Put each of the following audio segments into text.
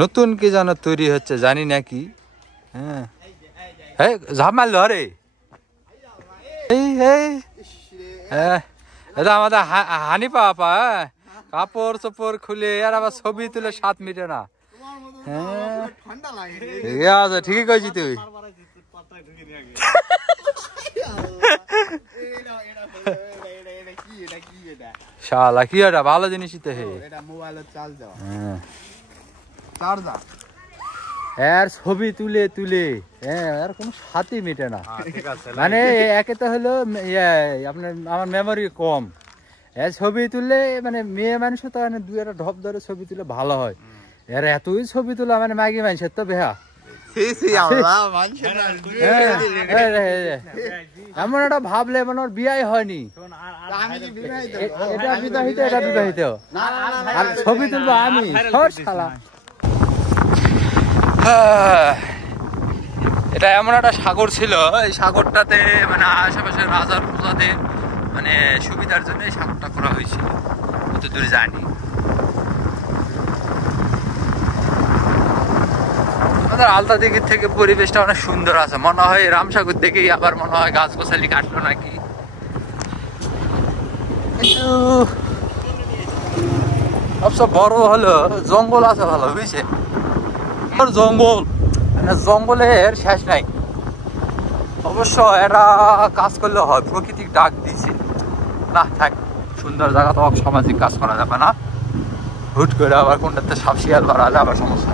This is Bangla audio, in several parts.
নতুন কি যেন তৈরি হচ্ছে জানি নাকি। হ্যাঁ হ্যাঁ ঝাপ মারলো আরে এটা আমাদের হানি পাপা কাপড় চোপড় খুলে আর আবার ছবি তুলে 7 মিনিটে না। হ্যাঁ ঠিক আছে ঠিকই কইছি তুই। শালা কি এটা ভালো জিনিসই তো হে এর ছবি তুলে তুলে আর কোনো 7ই মিটে না। মানে একে তো হলো আপনার আমার মেমোরি কম, এর ছবি তুললে মানে মেয়ে মানুষ তো মানে 2 ঢপ ধরে ছবি তুলে ভালো হয়। এর এতই ছবি তোলা মানে মাগি মানুষের তো বেহা এমন একটা ভাবলে মানে ওর বিয়াই হয়নি। এটা বিবাহিত এটা বিবাহিত আর ছবি তুলবো আমি শালা। এটা এমন একটা সাগর ছিল, এই সাগরটাতে মানে আশেপাশে রাজার প্রজাদের মানে সুবিধার জন্য এই সাগরটা করা হয়েছিল, অত দূরে যায়নি। আমাদের আলতা দিঘির থেকে পরিবেশটা অনেক সুন্দর আছে, মনে হয় রামসাগর দেখেই আবার মনে হয় গাছ গোছালি কাটলো নাকি। কিন্তু সবচেয়ে বড় হলো জঙ্গল আছে ভালো বুঝছে, জঙ্গল মানে জঙ্গলের শেষ নাই। অবশ্য এটা কাজ করলে হয়, প্রকৃতির ডাক দিছে না। থাক সুন্দর জায়গা তো সামাজিক কাজ করা যাবে না, হুট করে আবার কোনটাতে সাপ শিয়াল ধরা হলে আবার সমস্যা।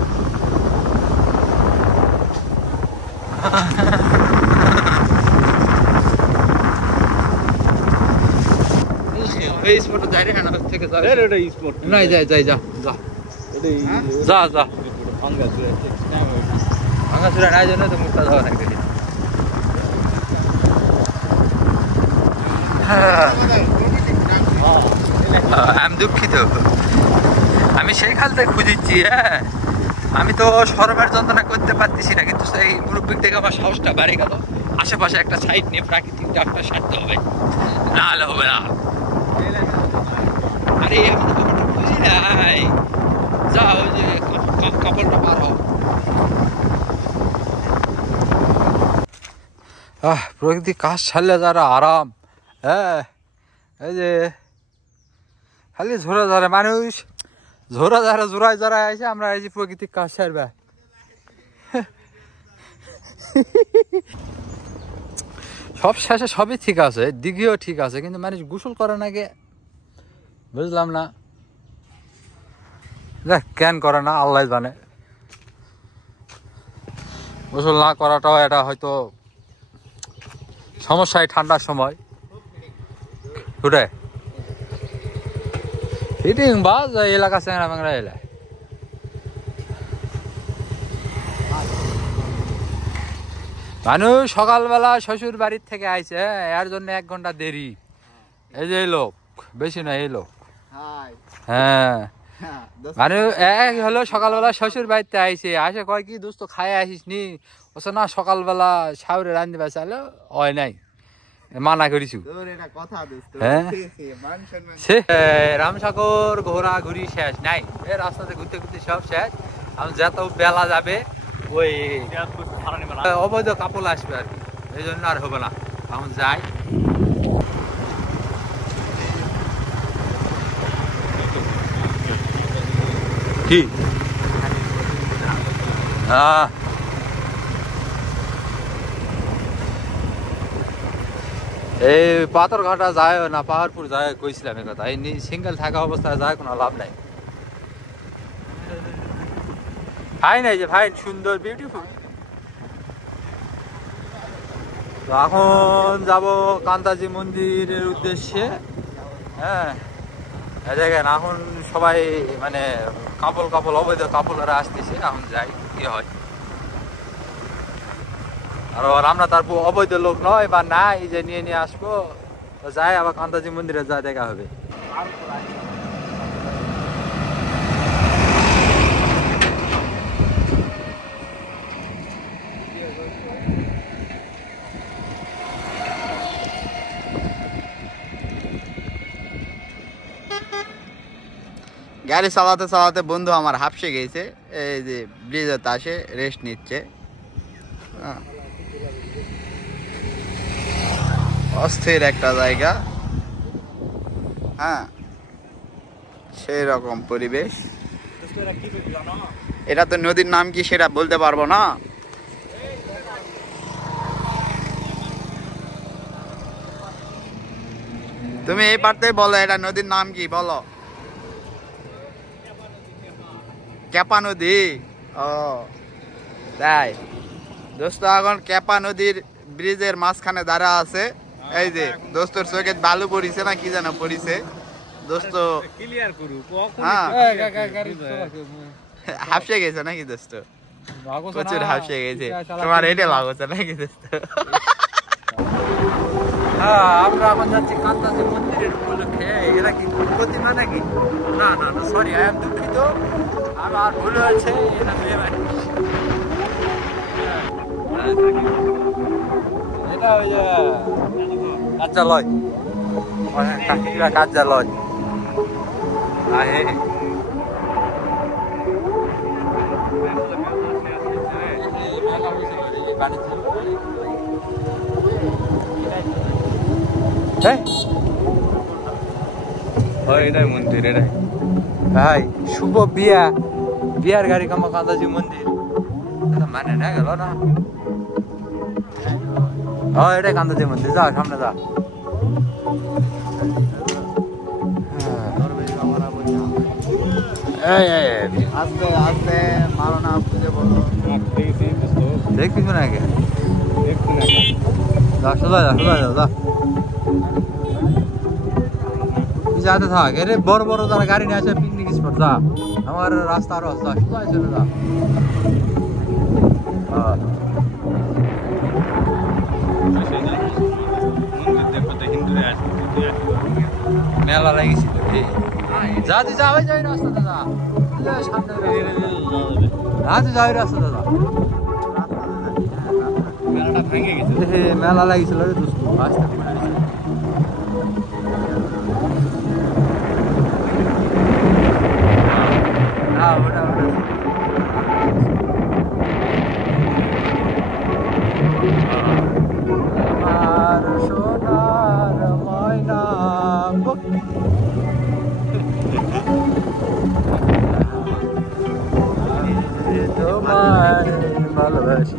এই স্পটে যাই রে না থেকে যাবে এটা স্পট নাই যাই যাই যা যা যা যা ভাঙাচুরা নাই জন্য তো মুখটা যাওয়া নাকি। আমি দুঃখিত, আমি সেই খালতে খুঁজিচ্ছি। হ্যাঁ আমি তো সরকার যন্ত্রণা করতে পারতেছি না, কিন্তু সেই মুরব্বিক থেকে আমার সাহসটা বেড়ে গেল। আশেপাশে একটা সাইড নিয়ে প্রাকৃতিক ডাক্তার সারতে হবে, না হলে হবে না। আরে আমি তো ব্যাপারটা বুঝি নাই, যা ওই যে কাপড়টা পার হোক। প্রকৃতি কাজ ছাড়লে যারা আরাম। হ্যাঁ এই যে খালি ঝোরা ঝাড়ে মানুষ, ঝোরা ঝাড়া জোড়ায় জোড়ায় আছে, আমরা এই যে প্রকৃতির কাজ ছাড়বে। সব শেষে সবই ঠিক আছে, দিঘিও ঠিক আছে, কিন্তু মানুষ গোসল করে নাকি বুঝলাম না। দেখ কেন করে না আল্লাহ জানে। গোসল না করাটাও এটা হয়তো সমস্যায় ঠান্ডার সময় উঠে ফিটিং বা এলাকা চেংড়া মেংরা এলে মানুষ সকালবেলা শ্বশুর বাড়ির থেকে আইছে, এর জন্য 1 ঘন্টা দেরি। এই যে লোক বেশি না, এই লোক হ্যাঁ মানুষ এক হলো সকালবেলা শ্বশুর বাড়িতে আইছে, আসে কয় কি দোস্ত খাই আসিস নি? ওসে না সকালবেলা সাউরে রান্ধি বাঁচালে হয় নাই, মানা করিছু। হ্যাঁ রামসাগর ঘোরা ঘুরি শেষ নাই, এ রাস্তাতে ঘুরতে ঘুরতে সব শেষ। আমি যত বেলা যাবে ওই অবৈধ কাপড় আসবে আর কি, এই জন্য আর হবে না। এখন যাই কি এই পাথরঘাটা যায় না পাহাড়পুর যায় কইছিলাম এই কথা। এই সিঙ্গেল থাকা অবস্থায় যায় কোনো লাভ নাই। ফাইন এই যে ফাইন সুন্দর বিউটিফুল। তো এখন যাব কান্তাজি মন্দিরের উদ্দেশ্যে। হ্যাঁ দেখেন এখন সবাই মানে কাপল অবৈধ কাপলরা আসতেছে, এখন যাই কি হয়। আর আমরা তার অবৈধ লোক নয় বা না, এই যে নিয়ে আসবো, যাই আবার কান্তাজি মন্দিরে যা দেখা হবে। গাড়ি চালাতে চালাতে বন্ধু আমার হাঁপসে গেছে, এই যে ব্রিজের পাশে রেস্ট নিচ্ছে। অস্থির একটা জায়গা, হ্যাঁ সেই রকম পরিবেশ। এটা তো নদীর নাম কি সেটা বলতে পারবো না। তুমি এই পারতে বলো এটা নদীর নাম কি বলো। ক্যাপা নদী, ও তাই দোস্ত এখন ক্যাপা নদীর ব্রিজের মাঝখানে দাঁড়া আছে। এই যে দোস্তর চোখে বালু পড়িছে না কি যেন পড়িছে দোস্ত, হ্যাঁ হাফসে গেছে নাকি দোস্ত, প্রচুর হাফসে গেছে। তোমার এটা লাগছে নাকি দোস্ত? আমরা এখন যাচ্ছি কান্তাজি মন্দিরের উপলক্ষে। এরা কি প্রতিমা নাকি? না না না, সরি, আই এম দুঃখিত, আমার ভুল হয়েছে। এটা মেয়ে মানুষ, এটা ওই যে কার্যালয়, কার্যালয়। এটাই মন্দির, এটাই ভাই শুভ বিয়ার গাড়ি কামা কান্দাজি মন্দির মানে না গেল না। এটাই কান্দাজি মন্দির, যা সামনে যা। আস্তে আস্তে মারো না, খুঁজে বলো। দেখিস না আগে, সোজা যা সোজা যাও, যা যাতে থাক। এরে বড় বড় যারা গাড়ি নিয়ে আসে পিকনিক স্পট, যা আমার রাস্তা আরো যা সোজা চলে যা। মেলা লাগিয়েছিল, যা তুই যা ভাই, যাই রাস্তাতে যা, সামনে তুই যাই রাস্তাতে যা। মেলাটা ভেঙে গেছে, মেলা লাগিয়েছিল রে দোস্ত, রাস্তা ওটা আমার সোনার ময়না তোমার ভালোবাসি।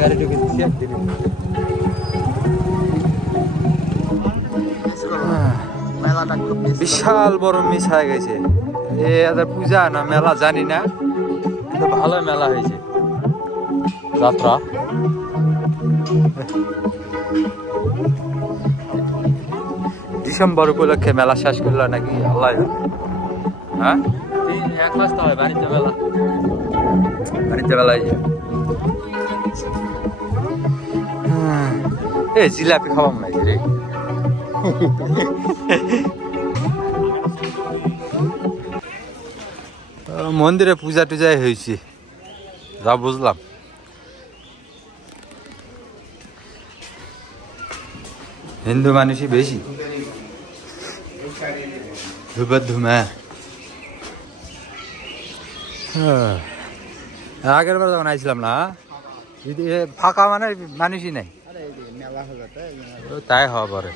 গাড়ি ঢুকে দিচ্ছি একদিন। বিশাল বড় মিস হয়ে গেছে। এদের পূজা না মেলা জানি না, কিন্তু ভালো মেলা হয়েছে, যাত্রা। ডিসেম্বর উপলক্ষে মেলা শেষ করলো নাকি আল্লাহ। হ্যাঁ 1 মাস তো হয় বাণিজ্য মেলা, বাণিজ্য মেলা হয়েছে। এই জিলাপি খাওয়াম নাকি রে? মন্দিরে পূজা টুজাই হয়েছে, যা বুঝলাম। হিন্দু মানুষই বেশি, ধুমা। আগের বার যখন আইছিলাম না, ফাঁকা মানে মানুষই নাই, তাই হওয়া পরে।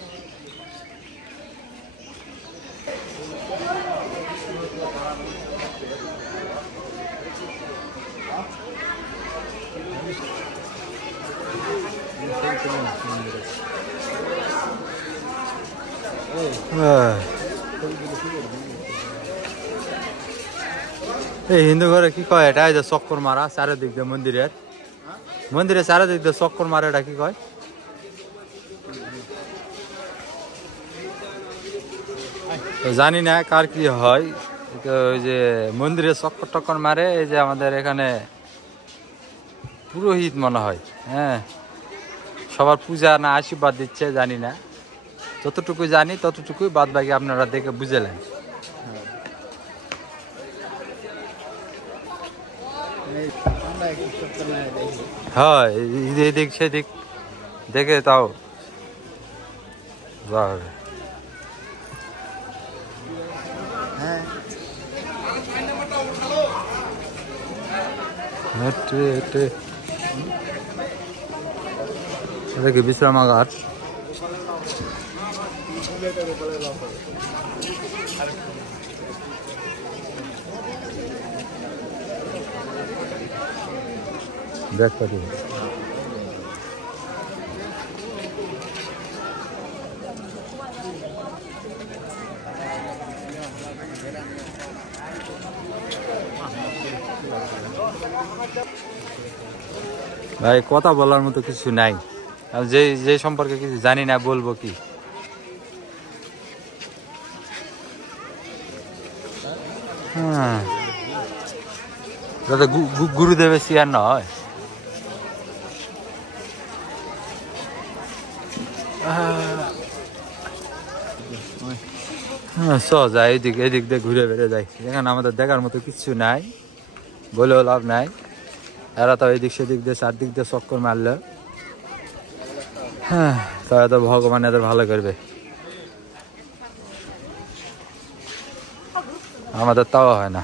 এই হিন্দু ঘরে কি কয় এটা? এই যে চক্কর মারা চারিদিক দিয়ে মন্দিরের চারিদিক দিয়ে চক্কর মারা, এটা কি কয়? জানি না কার কি হয়। ওই যে মন্দিরে চক্কর টক্কর মারে, এই যে আমাদের এখানে পুরোহিত মনে হয়, হ্যাঁ সবার পূজা না আশীর্বাদ দিচ্ছে জানি না, যতটুকু জানি ততটুকুই, বাদ বাকি আপনারা দেখে বুঝেলেন। হয় এদিক সেদিক দেখে তাও যাওয়া হবে। হ্যাঁ এটা কি বিশ্রামাগার? দেখ পারি ভাই, কথা বলার মতো কিছু নাই। আর যে যে সম্পর্কে কিছু জানি না বলবো কি? হ্যাঁ, গুরুদেবের চেয়ার নয়। হ্যাঁ, যাই এদিক এদিক দিয়ে ঘুরে বেড়ে যাই। এখানে আমাদের দেখার মতো কিছু নাই, বলেও লাভ নাই। এরা তো এদিক সেদিক দিয়ে চারদিক দিয়ে চক্কর মারলো। হ্যাঁ, তাহলে তো ভগবান এদের ভালো করবে, আমাদের তাও হয় না।